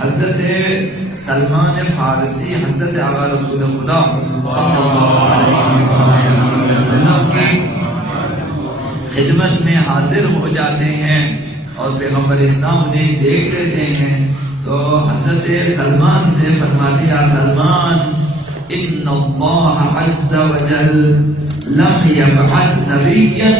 حضرت سلمان فارسی حضرت آقا رسول خدا صلی اللہ علیہ وسلم کی خدمت میں حاضر ہو جاتے ہیں اور پیغمبر اسلام انہیں دیکھ لیتے ہیں تو حضرت سلمان سے فرماتے ہیں سلمان ان اللہ عز وجل لم یبعث نبیا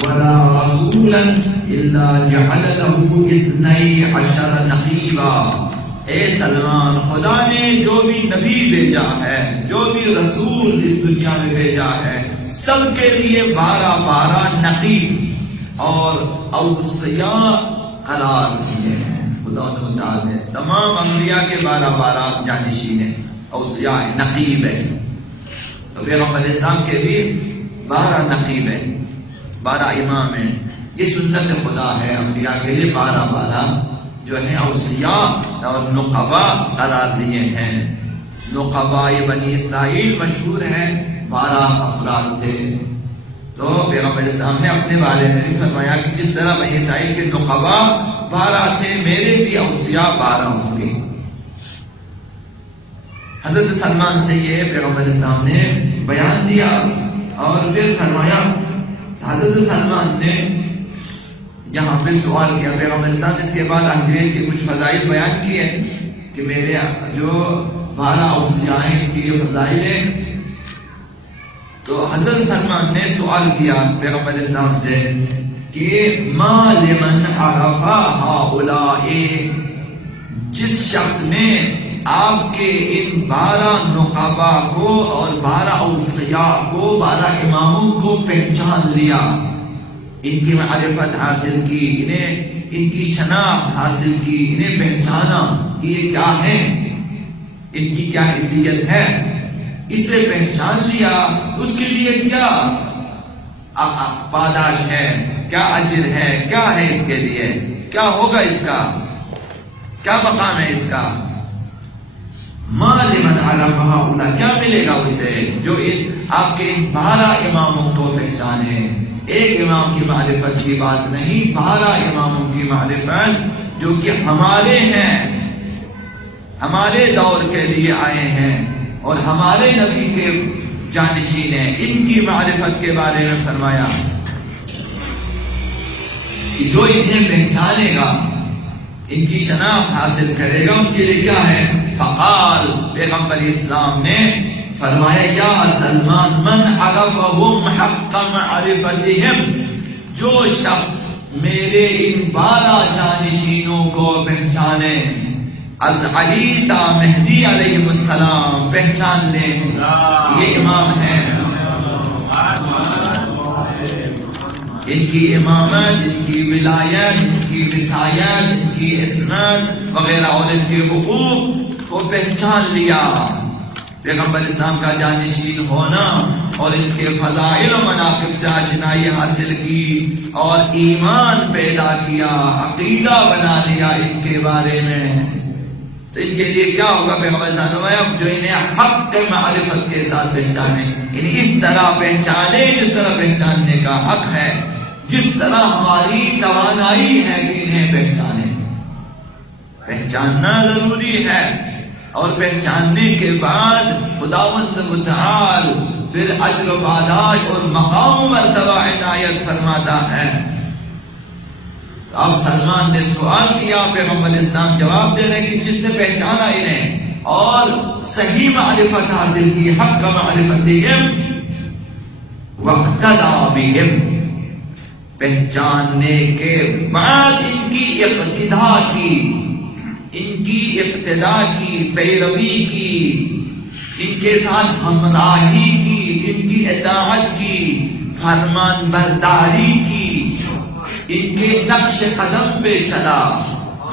ولا رسولا الا جعل له 12 نقیبا. اے سلمان، خدا نے جو بھی نبی بھیجا ہے، جو بھی رسول اس دنیا میں بھیجا ہے، سب کے لیے 12 نقیب اور اوصیاء قرار کیے ہیں. خدا نے تمام انبیاء کے 12 جانشین ہیں، اوصیاء نقیب ہیں. تو پیغمبر اسلام کے بھی 12 نقیب ہیں، 12 امام ہیں. یہ سنت خدا ہے، انبیاء کے لیے 12 جو ہیں اوصیاء اور نقبا قرار دیے ہیں. نقباء بنی اسرائیل مشہور ہیں، 12 افراد تھے. تو پیغمبر اسلام نے اپنے بارے میں بھی فرمایا کہ جس طرح بنی اسرائیل کے نقبا 12 تھے، میرے بھی اوصیاء 12 ہوں گے. حضرت سلمان سے یہ پیغمبر اسلام نے بیان دیا اور پھر فرمایا. حضرت سلمان نے یہاں پہ سوال کیا پیغمبر اسلام، اس کے بعد اہل بیت کے کچھ فضائل بیان کیے کہ میرے جو 12 اوصیاء ہیں ان کی یہ فضائل ہیں. تو حضرت سلمان نے سوال کیا پیغمبر اسلام سے کہ ما لمن عرف هؤلاء، جس شخص نے آپ کے ان 12 نقبا کو اور 12 اوصیاء کو، 12 اماموں کو پہچان لیا، ان کی معرفت حاصل کی، انہیں ان کی شناخت حاصل کی، انہیں پہچانا کہ یہ کیا ہیں، ان کی کیا حیثیت ہے، اسے پہچان لیا. اس کے لیے کیا پاداش ہے، کیا اجر ہے، کیا ہے اس کے لیے، کیا ہوگا اس کا، کیا مقام ہے اس کا. ما لمن عرف هؤلاء، کیا ملے گا اسے جو آپ کے ان 12 اماموں کو پہچانے. ایک امام کی معرفت کی بات نہیں، 12 اماموں کی معرفت جو کہ ہمارے ہیں، ہمارے دور کے لیے آئے ہیں اور ہمارے نبی کے جانشین ہیں. ان کی معرفت کے بارے میں فرمایا جو انہیں پہچانے گا، ان کی شناخت حاصل کرے گا، ان کے لیے کیا ہے. فقال، پیغمبر اسلام نے فرمایا یا سلمان من عرفهم حق معرفتهم، جو شخص میرے ان 12 جانشینوں کو پہچانے، از علی تا مہدی علیہ السلام پہچان لیں، یہ امام ہیں، ان کی امامت، ان کی ولایت، ان کی رسایت، ان کی عصمت وغیرہ اور ان کے حقوق کو پہچان لیا. پیغمبر اسلام کا جانشین ہونا اور ان کے فضائل و مناقب سے آشنائی حاصل کی اور ایمان پیدا کیا، عقیدہ بنا لیا ان کے بارے میں. تو ان کے لیے کیا ہوگا پیغمبر اسلام جو انہیں حق معرفت کے ساتھ پہچانے، انہیں اس طرح پہچانے جس طرح پہچاننے کا حق ہے، جس طرح ہماری توانائی ہے کہ انہیں پہچانے. پہچاننا ضروری ہے اور پہچاننے کے بعد خداوند متعال پھر اجر و پاداش اور مقام و مرتبہ عنایت فرماتا ہے. اب سلمان نے سوال کیا، پیغمبر اسلام جواب دے رہے کہ جس نے پہچانا انہیں اور صحیح معرفت حاصل کی، حق معرفتہم واقتدی بہم، پہچاننے کے بعد ان کی اقتداء کی، ان کی اقتداء کی، پیروی کی، ان کے ساتھ ہمراہی کی، ان کی اطاعت کی، فرمان برداری کی، ان کے نقش قدم پہ چلا.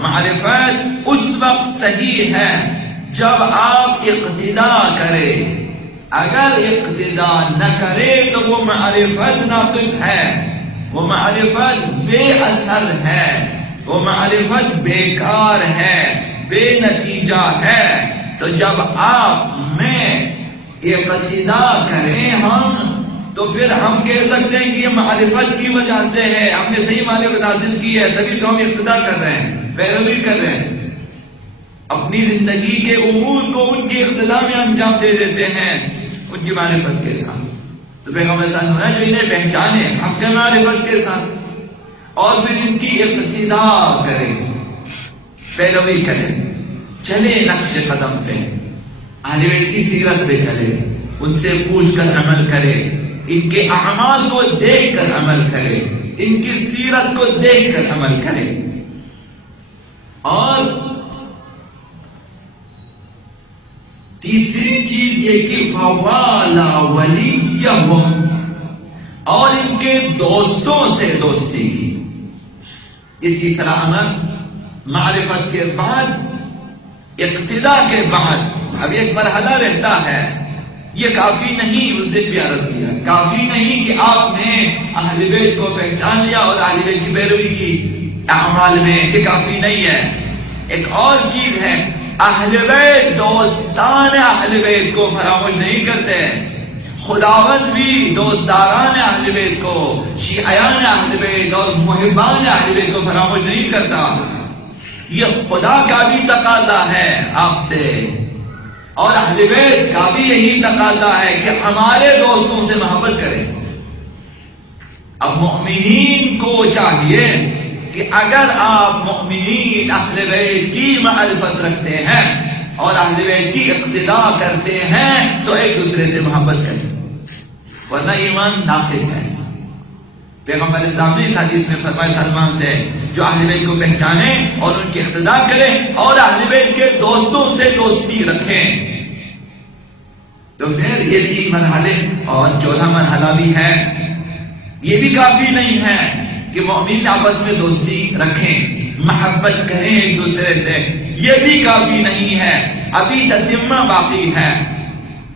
معرفت اس وقت صحیح ہے جب آپ اقتداء کرے. اگر اقتداء نہ کرے تو وہ معرفت ناقص ہے، وہ معرفت بے اثر ہے، وہ معرفت بیکار ہے، بے نتیجہ ہے. تو جب آپ میں اقتداء کریں ہم تو پھر ہم کہہ سکتے ہیں کہ یہ معرفت کی وجہ سے ہے، ہم نے صحیح معرفت حاصل کی ہے تبھی تو ہم اقتداء کر رہے ہیں، پیروی کر رہے ہیں. اپنی زندگی کے امور کو ان کی اقتداء میں انجام دے دیتے ہیں ان کی معرفت کے ساتھ. تو پیغمبر صلی اللہ علیہ وسلم جو انہیں پہچانے حق معرفت کے ساتھ اور پھر ان کی اقتداء کرے، پیروی کرے، چلے نقش قدم پہ، اہل بیت کی سیرت پہ چلے، ان سے پوچھ کر عمل کرے، ان کے اعمال کو دیکھ کر عمل کرے، ان کی سیرت کو دیکھ کر عمل کرے. اور تیسری چیز یہ کہ فوالا ولیہم، اور ان کے دوستوں سے دوستی کی. یہ تیسرا عمل معرفت کے بعد، اقتداء کے بعد اب ایک مرحلہ رہتا ہے. یہ کافی نہیں، اس دن بھی عرض کیا، کافی نہیں کہ آپ نے اہل بیت کو پہچان لیا اور اہل بیت کی پیروی کی اعمال میں، کہ کافی نہیں ہے. ایک اور چیز ہے، اہل بیت دوستان اہل بیت کو فراموش نہیں کرتے. خداوند بھی دوستداران اہل بیت کو، شیعیان اہل بیت اور محبان اہل بیت کو فراموش نہیں کرتا. یہ خدا کا بھی تقاضا ہے آپ سے، اور اہل بیت کا بھی یہی تقاضا ہے کہ ہمارے دوستوں سے محبت کریں. اب مومنین کو چاہیے کہ اگر آپ مومنین اہل بیت کی معرفت رکھتے ہیں اور اہل بیت کی اقتداء کرتے ہیں تو ایک دوسرے سے محبت کریں، ورنہ ایمان ناقص ہے. پیغمبر اسلام نے اس حدیث میں فرمایا سلمان سے، جو اہل بیت کو پہچانے اور ان کی اقتداء کرے اور اہل بیت کے دوستوں سے دوستی رکھیں. تو پھر یہ 3 مرحلے اور 14 مرحلہ بھی ہے. یہ بھی کافی نہیں ہے کہ مومن آپس میں دوستی رکھیں، محبت کریں ایک دوسرے سے، یہ بھی کافی نہیں ہے. ابھی تتمہ باقی ہے،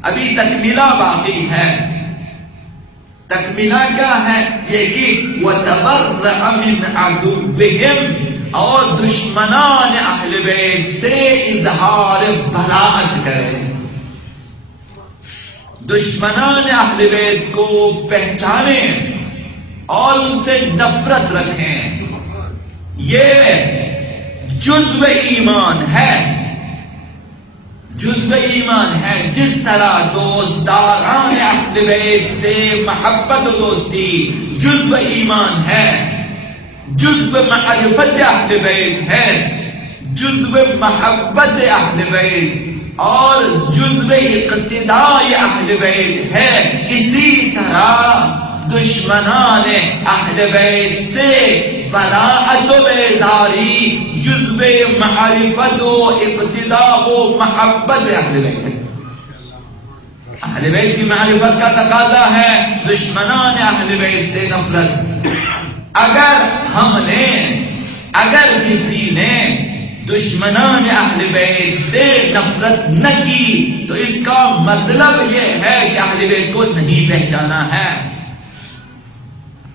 ابھی تکملہ باقی ہے. تکملہ کیا ہے؟ یہ کہ وَتَبَرَّأَ مِنْ عَدُوِّهِمْ، اور دشمنان اہل بیت سے اظہار براءت کریں. دشمنان اہل بیت کو پہچانیں اور ان سے نفرت رکھیں. یہ جزو ایمان ہے، جزو ایمان ہے. جس طرح دوستداران اہل بیت سے محبت و دوستی جزو ایمان ہے، جزو معرفت اہل بیت ہے، جزو محبت اہل بیت اور جزو اقتداء اہل بیت ہے، اسی طرح دشمنان اہل بیت سے براءت و بیزاری جزو معرفت و اقتداء و محبت اہل بیت ہے. اہل بیت کی معرفت کا تقاضا ہے، دشمنان اہل بیت سے نفرت. اگر کسی نے دشمنان اہل بیت سے نفرت نہ کی تو اس کا مطلب یہ ہے کہ اہل بیت کو نہیں پہچانا ہے.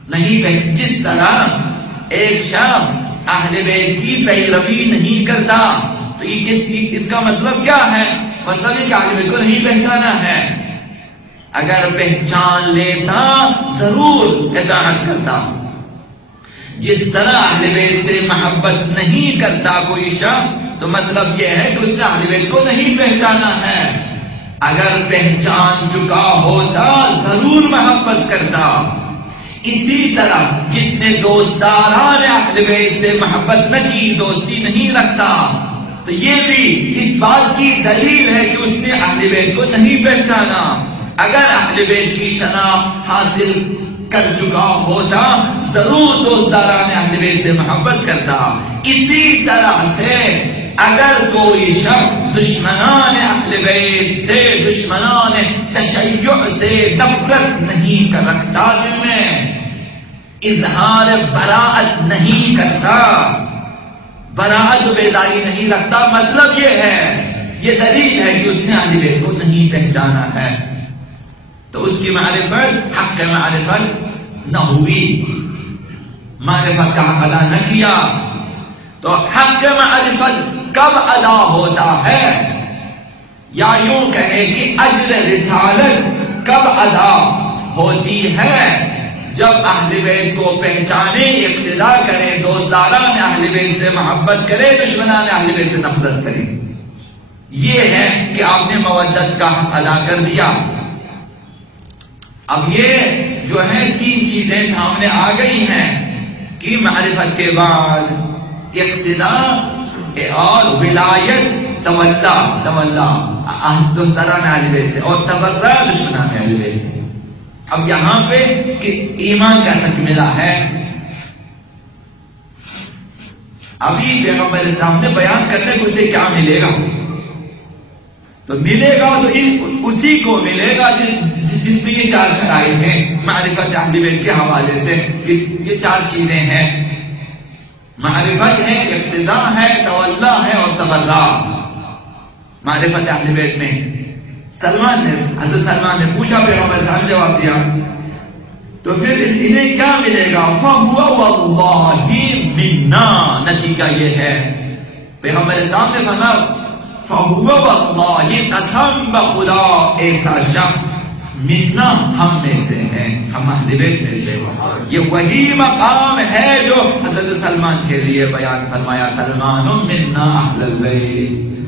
نہیں جس طرح ایک شخص اہل بیت کی پیروی نہیں کرتا تو اس کا مطلب کیا ہے؟ مطلب یہ کہ اہل بیت کو نہیں پہچانا ہے. اگر پہچان لیتا ضرور اطاعت کرتا. جس طرح اہل بیت سے محبت نہیں کرتا کوئی شخص تو مطلب یہ ہے کہ اس نے اہل بیت کو نہیں پہچانا ہے. اگر پہچان چکا ہوتا ضرور محبت کرتا. اسی طرح جس نے دوستداران اہل بیت سے محبت نہ کی، دوستی نہیں رکھتا، تو یہ بھی اس بات کی دلیل ہے کہ اس نے اہل بیت کو نہیں پہچانا. اگر اہل بیت کی شناخت حاصل کر چکا ہوتا ضرور دوستداران اہل بیت سے محبت کرتا. اسی طرح سے اگر کوئی شخص دشمنان اہل بیت سے، دشمنان تشیع سے نفرت نہیں کر رکھتا، دل میں اظہار براءت نہیں کرتا، براءت و بیزاری نہیں رکھتا، مطلب یہ ہے، یہ دلیل ہے کہ اس نے اہل بیت کو نہیں پہچانا ہے. تو اس کی معرفت، حق معرفت نہ ہوئی، معرفت کا حق ادا نہ کیا. تو حق معرفت کب ادا ہوتا ہے؟ یا یوں کہیں کہ اجر رسالت کب ادا ہوتی ہے؟ جب اہل بیت کو پہچانے، اقتدا کریں، دوستداران اہل بیت سے محبت کرے، دشمنان اہل بیت سے نفرت کریں. یہ ہے کہ آپ نے مودت کا حق ادا کر دیا. اب یہ جو ہے 3 چیزیں سامنے آ گئی ہیں کہ معرفت کے بعد اقتدا اور ولایت، تولا دوستداران اہل بیت سے، اور تبرع دشمنان اہل بیت سے. اب یہاں پہ کہ ایمان کا تکملہ ہے. ابھی پیغمبر اسلام نے بیان کرنے کو اسے کیا ملے گا، تو ملے گا تو اسی کو ملے گا جس میں یہ 4 شرائط ہیں معرفت اہل بیت کے حوالے سے. یہ 4 چیزیں ہیں، معرفت ہے، اقتدا ہے، تولا ہے اور تبرع. معرفت اہل بیت میں حضرت سلمان نے پوچھا، پیغمبر صاحب نے جواب دیا، تو پھر انہیں کیا ملے گا؟ فَهُوَ وَاللَّهِ مِنَّا. نتیجہ یہ ہے پیغمبر اسلام نے فرمایا فَهُوَ وَاللَّهِ، قسم بخدا ایسا شخص منا ہم میں سے ہے، ہم اہل بیت میں سے. یہ وہی مقام ہے جو حضرت سلمان کے لیے بیان فرمایا، سلمان منا اہل البیت.